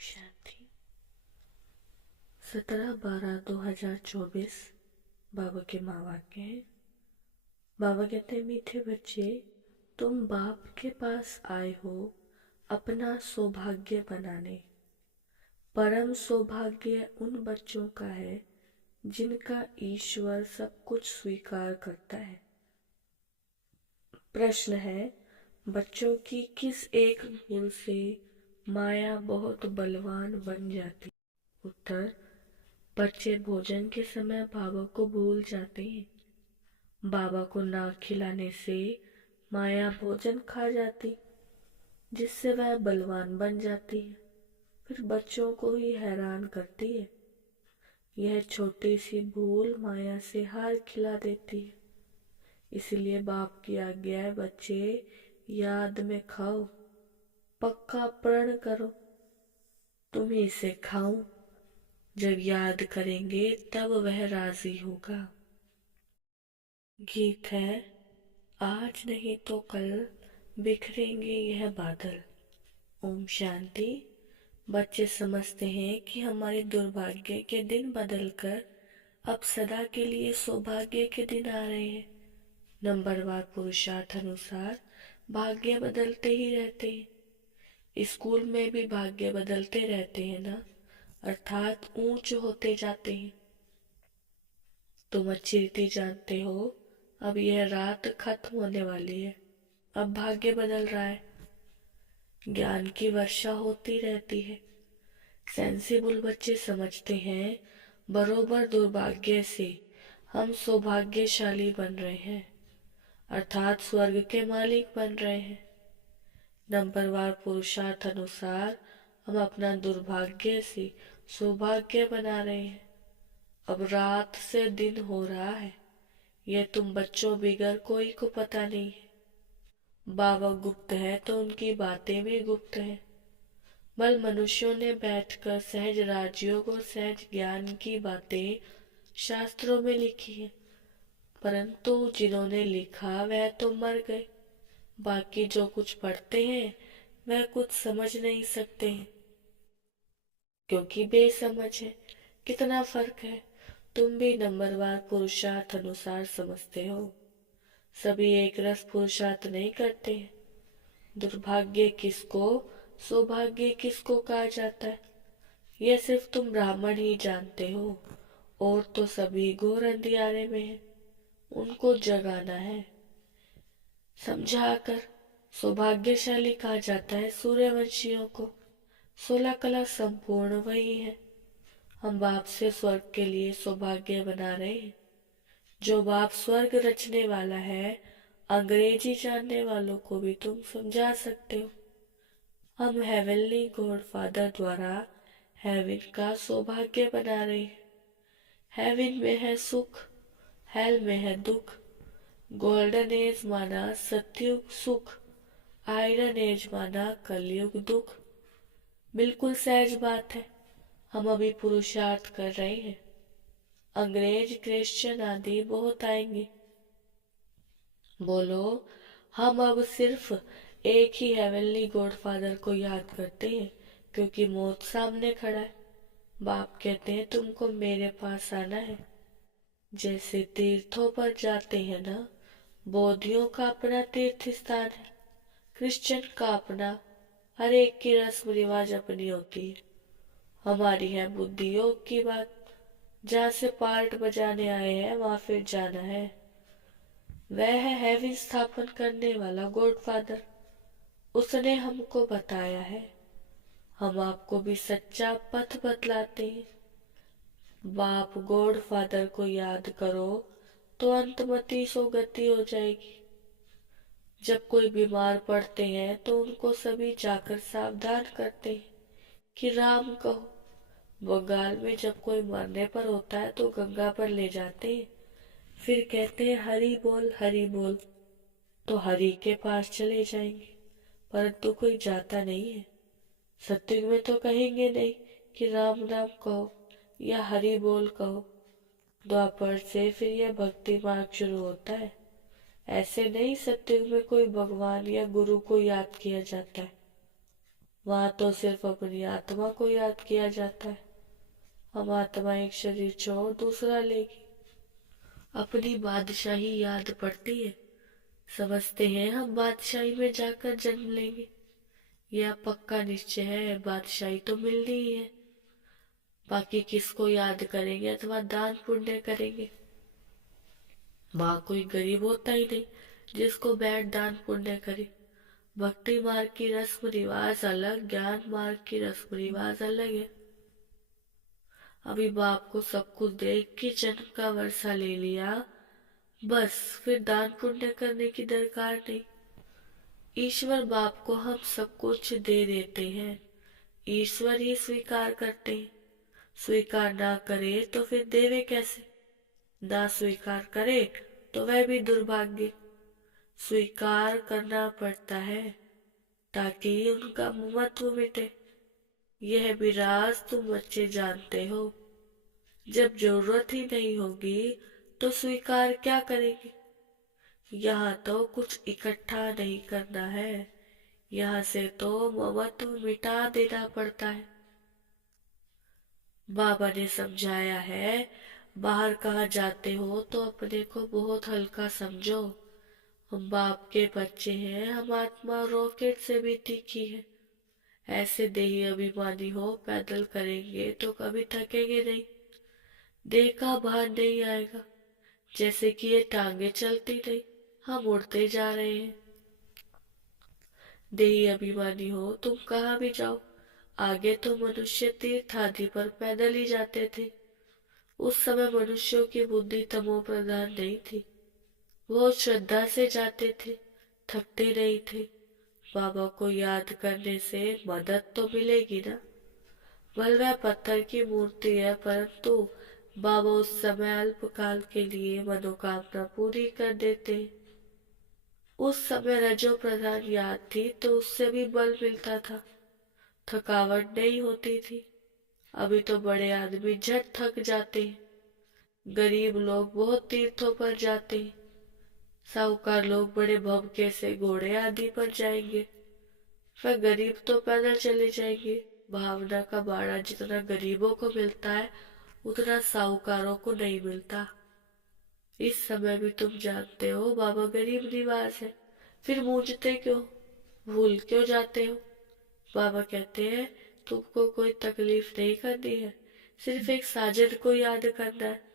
शांति। 17/12/2024 बाबा के माँ वाक्य है। बाबा कहते हैं, मीठे बच्चे, तुम बाप के पास आए हो अपना सौभाग्य बनाने। परम सौभाग्य उन बच्चों का है जिनका ईश्वर सब कुछ स्वीकार करता है। प्रश्न है, बच्चों की किस एक भूल से माया बहुत बलवान बन जाती? उत्तर, बच्चे भोजन के समय बाबा को भूल जाते हैं। बाबा को ना खिलाने से माया भोजन खा जाती, जिससे वह बलवान बन जाती है, फिर बच्चों को ही हैरान करती है। यह छोटी सी भूल माया से हार खिला देती है। इसलिए बाप की आज्ञा है, बच्चे याद में खाओ, पक्का प्रण करो तुम ही इसे खाओ। जब याद करेंगे तब वह राजी होगा। गीत है, आज नहीं तो कल बिखरेंगे यह बादल। ओम शांति। बच्चे समझते हैं कि हमारे दुर्भाग्य के दिन बदलकर अब सदा के लिए सौभाग्य के दिन आ रहे हैं। नंबरवार पुरुषार्थ अनुसार भाग्य बदलते ही रहते हैं। स्कूल में भी भाग्य बदलते रहते हैं ना, अर्थात ऊंच होते जाते हैं। तुम अच्छी रीति जानते हो, अब यह रात खत्म होने वाली है। अब भाग्य बदल रहा है, ज्ञान की वर्षा होती रहती है। सेंसिबल बच्चे समझते हैं, बरोबर दुर्भाग्य से हम सौभाग्यशाली बन रहे हैं, अर्थात स्वर्ग के मालिक बन रहे हैं। नंबरवार पुरुषार्थ अनुसार हम अपना दुर्भाग्य से सौभाग्य बना रहे हैं। अब रात से दिन हो रहा है, यह तुम बच्चों बिगर कोई को पता नहीं है। बाबा गुप्त है तो उनकी बातें भी गुप्त है। बल मनुष्यों ने बैठकर सहज राजयोग और सहज ज्ञान की बातें शास्त्रों में लिखी है, परंतु जिन्होंने लिखा वह तो मर गए। बाकी जो कुछ पढ़ते हैं वह कुछ समझ नहीं सकते हैं, क्योंकि बेसमझ है। कितना फर्क है। तुम भी नंबरवार पुरुषार्थ अनुसार समझते हो। सभी एक रस पुरुषार्थ नहीं करते हैं। दुर्भाग्य किसको, सौभाग्य किसको कहा जाता है, यह सिर्फ तुम ब्राह्मण ही जानते हो। और तो सभी घोर अंधियारे में है, उनको जगाना है। समझाकर सौभाग्यशाली कहा जाता है सूर्यवंशियों को। 16 कला संपूर्ण वही है। हम बाप से स्वर्ग के लिए सौभाग्य बना रहे हैं। जो बाप स्वर्ग रचने वाला है, अंग्रेजी जानने वालों को भी तुम समझा सकते हो। हम हेवनली गॉड फादर द्वारा हेवन का सौभाग्य बना रहे हैं। हेवन में है सुख, हेल में है दुख। गोल्डन एज माना सतयुग सुख, आयरन एज माना कलयुग दुख। बिल्कुल सहज बात है। हम अभी पुरुषार्थ कर रहे हैं। अंग्रेज, क्रिश्चियन आदि बहुत आएंगे। बोलो, हम अब सिर्फ एक ही हेवनली गॉड फादर को याद करते हैं, क्योंकि मौत सामने खड़ा है। बाप कहते हैं तुमको मेरे पास आना है। जैसे तीर्थों पर जाते हैं ना, बौद्धियों का अपना तीर्थ स्थान है, क्रिश्चियन का अपना, हर एक की रस्म रिवाज अपनी होती है। हमारी है बुद्धि योग की बात। जहाँ से पार्ट बजाने आए हैं वहां फिर जाना है। वह है हेवन स्थापन करने वाला गॉड फादर। उसने हमको बताया है। हम आपको भी सच्चा पथ बतलाते हैं। बाप गॉड फादर को याद करो तो अंतमति सोगति हो जाएगी। जब कोई बीमार पड़ते हैं तो उनको सभी जाकर सावधान करते हैं कि राम कहो। बंगाल में जब कोई मरने पर होता है तो गंगा पर ले जाते हैं, फिर कहते हैं हरि बोल हरि बोल, तो हरि के पास चले जाएंगे, परंतु कोई जाता नहीं है। सत्युग में तो कहेंगे नहीं कि राम राम कहो या हरि बोल कहो। द्वापर से फिर यह भक्ति मार्ग शुरू होता है। ऐसे नहीं सत्युग में कोई भगवान या गुरु को याद किया जाता है। वहां तो सिर्फ अपनी आत्मा को याद किया जाता है। हम आत्मा एक शरीर छोड़ दूसरा लेगी, अपनी बादशाही याद पड़ती है। समझते हैं हम बादशाही में जाकर जन्म लेंगे। यह पक्का निश्चय है, बादशाही तो मिलनी ही है। बाकी किसको याद करेंगे अथवा दान पुण्य करेंगे? वहां कोई गरीब होता ही नहीं जिसको बैठ दान पुण्य करे। भक्ति मार्ग की रस्म रिवाज अलग, ज्ञान मार्ग की रस्म रिवाज अलग है। अभी बाप को सब कुछ देख के जन्म का वर्षा ले लिया, बस फिर दान पुण्य करने की दरकार नहीं। ईश्वर बाप को हम सब कुछ दे देते हैं, ईश्वर ही स्वीकार करते हैं। स्वीकार ना करे तो फिर देवे कैसे? ना स्वीकार करे तो वह भी दुर्भाग्य। स्वीकार करना पड़ता है ताकि उनका ममत्व मिटे। यह भी राज तुम बच्चे जानते हो। जब जरूरत ही नहीं होगी तो स्वीकार क्या करेंगे? यहाँ तो कुछ इकट्ठा नहीं करना है, यहाँ से तो ममत्व मिटा देना पड़ता है। बाबा ने समझाया है, बाहर कहाँ जाते हो तो अपने को बहुत हल्का समझो। हम बाप के बच्चे हैं, हम आत्मा रॉकेट से भी तीखी है। ऐसे देही अभिमानी हो पैदल करेंगे तो कभी थकेंगे नहीं, देह का भार नहीं आएगा। जैसे कि ये टांगे चलती नहीं, हम उड़ते जा रहे हैं। देही अभिमानी हो तुम कहाँ भी जाओ। आगे तो मनुष्य तीर्थ आदि पर पैदल ही जाते थे। उस समय मनुष्यों की बुद्धि तमो प्रधान नहीं थी, वो श्रद्धा से जाते थे, थकते नहीं थे। बाबा को याद करने से मदद तो मिलेगी ना। भले वह पत्थर की मूर्ति है, परंतु बाबा उस समय अल्पकाल के लिए मनोकामना पूरी कर देते। उस समय रजो प्रधान याद थी तो उससे भी बल मिलता था, थकावट नहीं होती थी। अभी तो बड़े आदमी झट थक जाते हैं, गरीब लोग बहुत तीर्थों पर जाते हैं, साहूकार लोग बड़े भवके से घोड़े आदि पर जाएंगे, वह गरीब तो पैदल चले जाएंगे। भावना का बाड़ा जितना गरीबों को मिलता है उतना साहूकारों को नहीं मिलता। इस समय भी तुम जानते हो बाबा गरीब निवास है, फिर मूंझते क्यों, भूल क्यों जाते हो? बाबा कहते हैं तुमको कोई तकलीफ नहीं करनी है, सिर्फ एक साजन को याद करना है।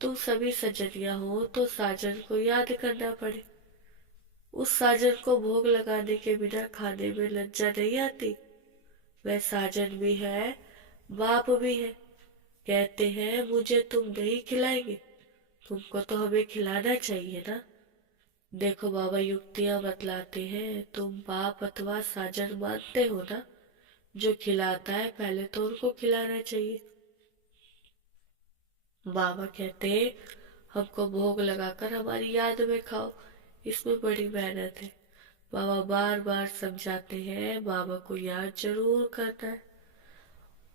तुम सभी सजनिया हो तो साजन को याद करना पड़े। उस साजन को भोग लगाने के बिना खाने में लज्जा नहीं आती। वह साजन भी है, बाप भी है। कहते हैं मुझे तुम नहीं खिलाएंगे, तुमको तो हमें खिलाना चाहिए ना। देखो बाबा युक्तियां बतलाते हैं, तुम बाप अथवा साजन मानते हो ना, जो खिलाता है पहले तो उनको खिलाना चाहिए। बाबा कहते हैं हमको भोग लगाकर हमारी याद में खाओ, इसमें बड़ी मेहनत है। बाबा बार बार समझाते हैं बाबा को याद जरूर करना है।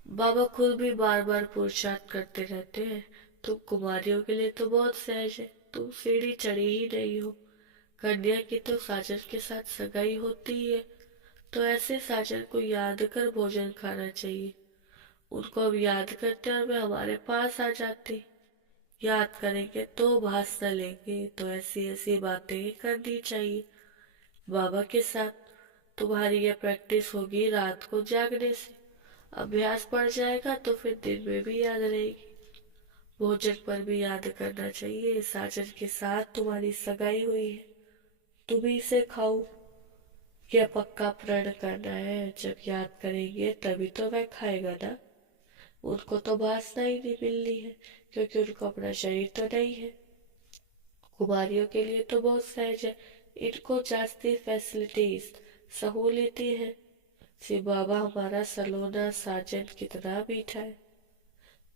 बाबा खुद भी बार बार पुरुषार्थ करते रहते हैं। तुम कुमारियों के लिए तो बहुत सहज है, तुम सीढ़ी चढ़ी ही नहीं हो। कन्या की तो साजन के साथ सगाई होती ही है, तो ऐसे साजन को याद कर भोजन खाना चाहिए। उनको अब याद करते और वे हमारे पास आ जाते। याद करेंगे तो भास न लेंगे, तो ऐसी ऐसी बातें करनी चाहिए बाबा के साथ। तुम्हारी यह प्रैक्टिस होगी रात को जागने से, अभ्यास पड़ जाएगा तो फिर दिन में भी याद रहेगी। भोजन पर भी याद करना चाहिए, साजन के साथ तुम्हारी सगाई हुई है, तुम ही इसे खाओ। यह पक्का प्रण करना है, जब याद करेंगे तभी तो वह खाएगा ना। उनको तो वासना ही नहीं मिलनी है, क्योंकि उनको अपना शरीर तो नहीं है। कुमारियों के लिए तो बहुत सहज है, इनको जास्ती फैसिलिटीज सहूलियतें हैं। श्री बाबा हमारा सलोना साजन कितना मीठा है।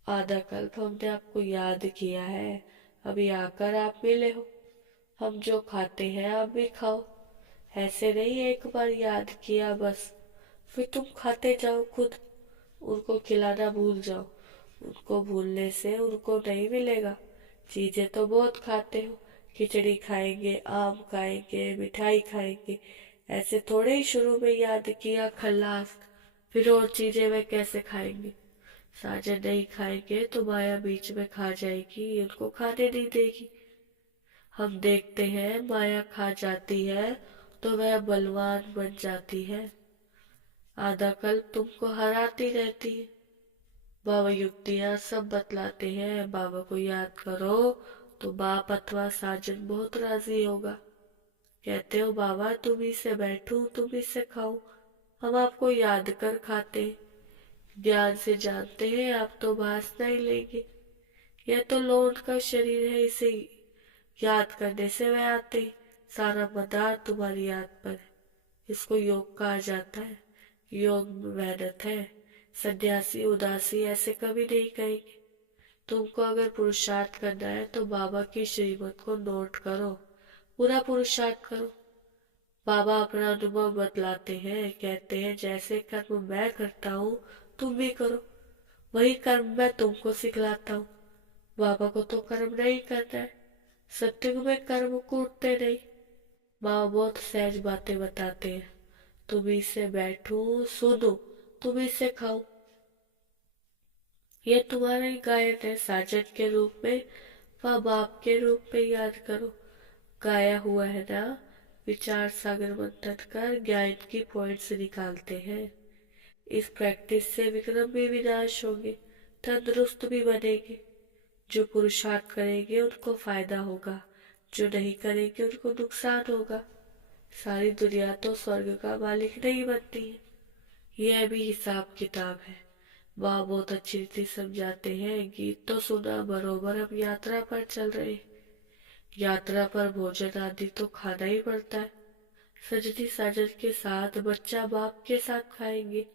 आधा कल्प हमने आपको याद किया है, अभी आकर आप मिले हो। हम जो खाते हैं आप भी खाओ। ऐसे नहीं एक बार याद किया बस, फिर तुम खाते जाओ खुद। उनको खिलाना भूल जाओ, उनको भूलने से उनको नहीं मिलेगा। चीजें तो बहुत खाते हो, खिचड़ी खाएंगे, आम खाएंगे, मिठाई खाएंगे, ऐसे थोड़े ही शुरू में याद किया खल्लास, फिर और चीजें वे कैसे खाएंगे। साजन नहीं खाएंगे तो माया बीच में खा जाएगी, उनको खाने नहीं देगी। हम देखते हैं माया खा जाती है तो वह बलवान बन जाती है, आधा कल तुमको हराती रहती है। बाबा युक्तियां सब बतलाते हैं, बाबा को याद करो तो बाप अथवा साजन बहुत राजी होगा। कहते हो बाबा तुम ही से बैठूं तुम ही से खाऊं, हम आपको याद कर खाते हैं। ज्ञान से जानते हैं आप तो भासना ही लेंगे। यह तो लौट का शरीर है, इसे याद करने से वह आते ही। सारा मदार तुम्हारी याद पर है। इसको योग कहा जाता है। योग में मेहनत है। सन्यासी उदासी ऐसे कभी नहीं कहेंगे। तुमको अगर पुरुषार्थ करना है तो बाबा की श्रीमत को नोट करो, पूरा पुरुषार्थ करो। बाबा अपना अनुभव बतलाते हैं, कहते हैं जैसे कर्म मैं करता हूँ तुम भी करो, वही कर्म मैं तुमको सिखलाता हूँ। बाबा को तो कर्म नहीं करना है, सत्युग में कर्म कूटते नहीं। बाबा बहुत सहज बातें बताते हैं। तुम इससे बैठो सुनो, तुम इससे खाओ। ये तुम्हारा ही गायन है, साजन के रूप में व बाप के रूप में याद करो। गाया हुआ है ना। विचार सागर मंथन कर ज्ञान की पॉइंट्स निकालते हैं। इस प्रैक्टिस से विक्रम भी विनाश होंगे, तंदुरुस्त भी बनेंगे। जो पुरुषार्थ करेंगे उनको फायदा होगा, जो नहीं करेंगे उनको नुकसान होगा। सारी दुनिया तो स्वर्ग का मालिक नहीं बनती है, यह भी हिसाब किताब है। वह बहुत अच्छी रीति समझाते हैं। गीत तो सुना बरोबर, हम यात्रा पर चल रहे। यात्रा पर भोजन आदि तो खाना ही पड़ता है। सजनी साजन के साथ, बच्चा बाप के साथ खाएंगे।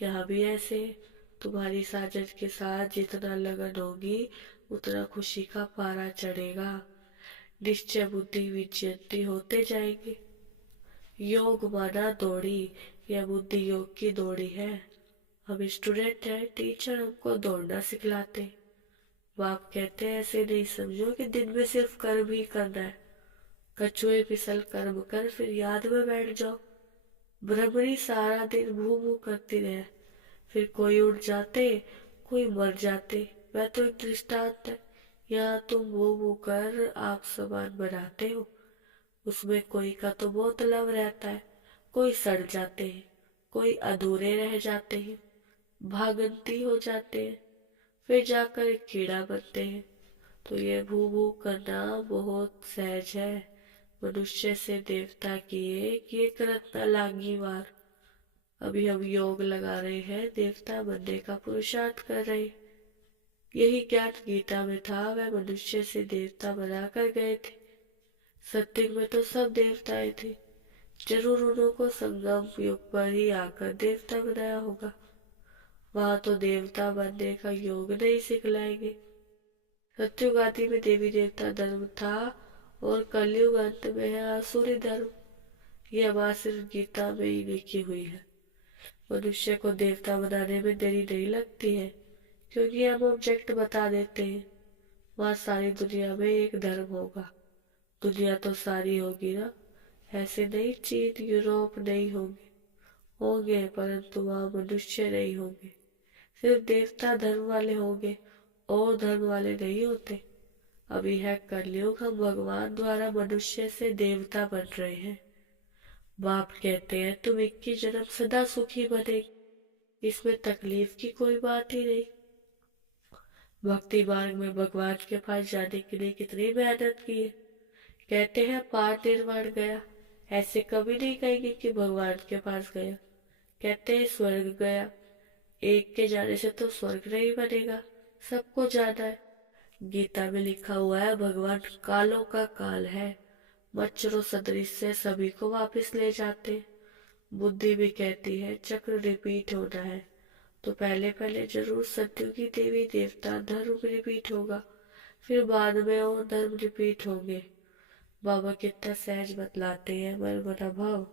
यहाँ भी ऐसे है। तुम्हारी साजन के साथ जितना लगन होगी उतना खुशी का पारा चढ़ेगा। निश्चय बुद्धि विचयंती होते जाएंगे। योग माना दौड़ी, यह बुद्धि योग की दौड़ी है। हम स्टूडेंट हैं, टीचर हमको दौड़ना सिखलाते हैं। बाप कहते हैं ऐसे नहीं समझो कि दिन में सिर्फ कर्म ही करना है। कछुए फिसल कर्म कर फिर याद में बैठ जाओ। भ्रमरी सारा दिन भू भू करती रहे, फिर कोई उड़ जाते कोई मर जाते। वह तो एक दृष्टांत है। यहाँ तुम भू भू कर आप सामान बनाते हो, उसमें कोई का तो बहुत लव रहता है, कोई सड़ जाते हैं, कोई अधूरे रह जाते हैं, भागंती हो जाते हैं, फिर जाकर एक कीड़ा बनते हैं। तो ये भू भू करना बहुत सहज है। मनुष्य से देवता की एक रत्न लागी वार। अभी हम योग लगा रहे हैं, देवता बनने का पुरुषार्थ कर रहे हैं। यही ज्ञान गीता में था, वह मनुष्य से देवता बनाकर गए थे। सत्युग में तो सब देवताएं थे, जरूर उनको संगम युग पर ही आकर देवता बनाया होगा। वहां तो देवता बनने का योग नहीं सिखलाएंगे। सत्युग आदि में देवी देवता धर्म था और कलयुग अंत में है आसुरी धर्म। यह बात सिर्फ गीता में ही लिखी हुई है। मनुष्य को देवता बनाने में देरी नहीं लगती है, क्योंकि हम ऑब्जेक्ट बता देते हैं। वहां सारी दुनिया में एक धर्म होगा। दुनिया तो सारी होगी ना, ऐसे नहीं चीन यूरोप नहीं होंगे। होंगे परंतु वहां मनुष्य नहीं होंगे, सिर्फ देवता धर्म वाले होंगे और धर्म वाले नहीं होते। अभी है कलयुग, हम भगवान द्वारा मनुष्य से देवता बन रहे हैं। बाप कहते हैं तुम 21 जन्म सदा सुखी बनेगी, इसमें तकलीफ की कोई बात ही नहीं। भक्ति मार्ग में भगवान के पास जाने के लिए कितनी मेहनत की है। कहते हैं पार निर्वाण गया, ऐसे कभी नहीं कहेंगे कि भगवान के पास गया। कहते हैं स्वर्ग गया, एक के जाने से तो स्वर्ग नहीं बनेगा, सबको जाना है। गीता में लिखा हुआ है भगवान कालों का काल है, मच्छरों सदृश से सभी को वापस ले जाते हैं। बुद्धि भी कहती है चक्र रिपीट होना है, तो पहले पहले जरूर सत्युगी देवी देवता धर्म रिपीट होगा, फिर बाद में और धर्म रिपीट होंगे। बाबा कितना सहज बतलाते हैं, मन बना भाव।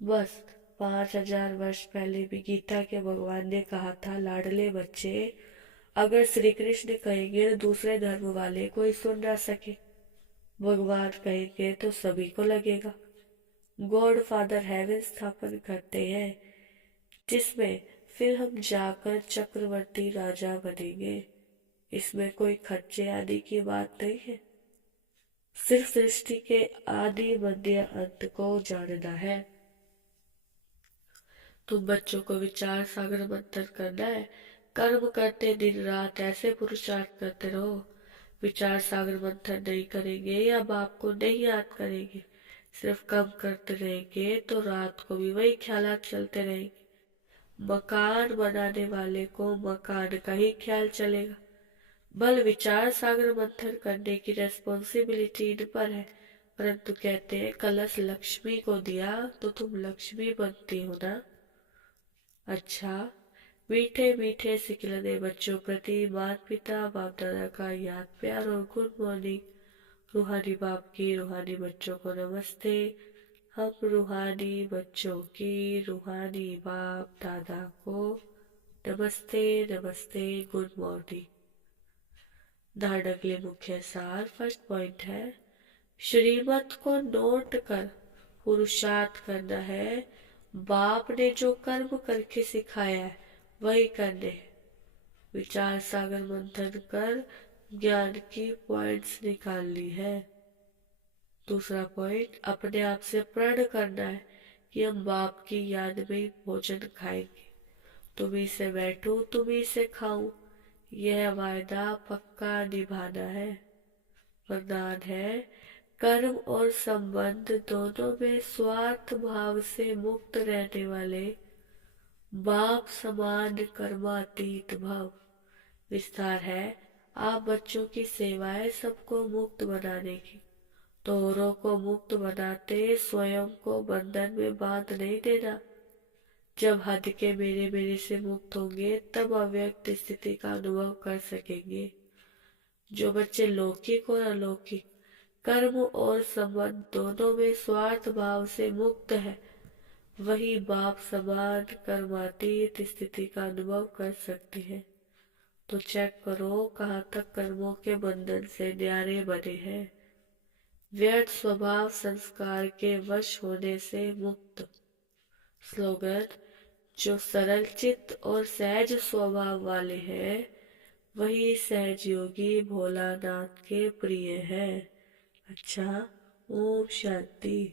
बस 5000 वर्ष पहले भी गीता के भगवान ने कहा था लाडले बच्चे, अगर श्री कृष्ण कहेंगे तो दूसरे धर्म वाले कोई सुन ना सके, भगवान कहेंगे तो सभी को लगेगा। गॉड फादर हेवन स्थापन करते हैं, जिसमें फिर हम जाकर चक्रवर्ती राजा बनेंगे। इसमें कोई खर्चे आदि की बात नहीं है, सिर्फ सृष्टि के आदि मध्य अंत को जानना है। तुम बच्चों को विचार सागर मंथन करना है। कर्म करते दिन रात ऐसे पुरुषार्थ करते रहो। विचार सागर मंथन नहीं करेंगे या बाप को नहीं याद करेंगे, सिर्फ कम करते रहेंगे तो रात को भी वही ख्यालात चलते रहेंगे। मकान बनाने वाले को मकान का ही ख्याल चलेगा। बल विचार सागर मंथन करने की रेस्पॉन्सिबिलिटी इन पर है, परंतु कहते हैं कलश लक्ष्मी को दिया तो तुम लक्ष्मी बनती हो ना। अच्छा, मीठे मीठे सिखलने बच्चों प्रति माता पिता बाप दादा का याद प्यार और गुड मॉर्निंग। रूहानी बाप की रूहानी बच्चों को नमस्ते। हम रूहानी बच्चों की रूहानी बाप दादा को नमस्ते नमस्ते, गुड मॉर्निंग। धारणा के लिए मुख्य सार। फर्स्ट पॉइंट है, श्रीमत को नोट कर पुरुषार्थ करना है। बाप ने जो कर्म करके सिखाया है वही करने हैं। विचार सागर मंथन कर ज्ञान की पॉइंट्स निकालनी है। दूसरा पॉइंट, अपने आप से प्रण करना है कि हम बाप की याद में ही भोजन खाएंगे। तुम्ही से बैठूं तुम्ही से खाऊं, यह वायदा पक्का निभाना है। वरदान है, कर्म और संबंध दोनों में स्वार्थ भाव से मुक्त रहने वाले बाप समान कर्मातीत भाव। विस्तार है, आप बच्चों की सेवाएं सबको मुक्त बनाने की, तो औरों को मुक्त बनाते स्वयं को बंधन में बांध नहीं देना। जब हद के मेरे से मुक्त होंगे तब अव्यक्त स्थिति का अनुभव कर सकेंगे। जो बच्चे लौकिक और अलौकिक कर्म और संबंध दोनों में स्वार्थ भाव से मुक्त है, वही बाप समान कर्मातीत स्थिति का अनुभव कर सकते हैं। तो चेक करो कहाँ तक कर्मों के बंधन से न्यारे बने हैं। व्यर्थ स्वभाव संस्कार के वश होने से मुक्त। स्लोगन, जो सरल चित्त और सहज स्वभाव वाले हैं वही सहज योगी भोलानाथ के प्रिय है। अच्छा, ओम शांति।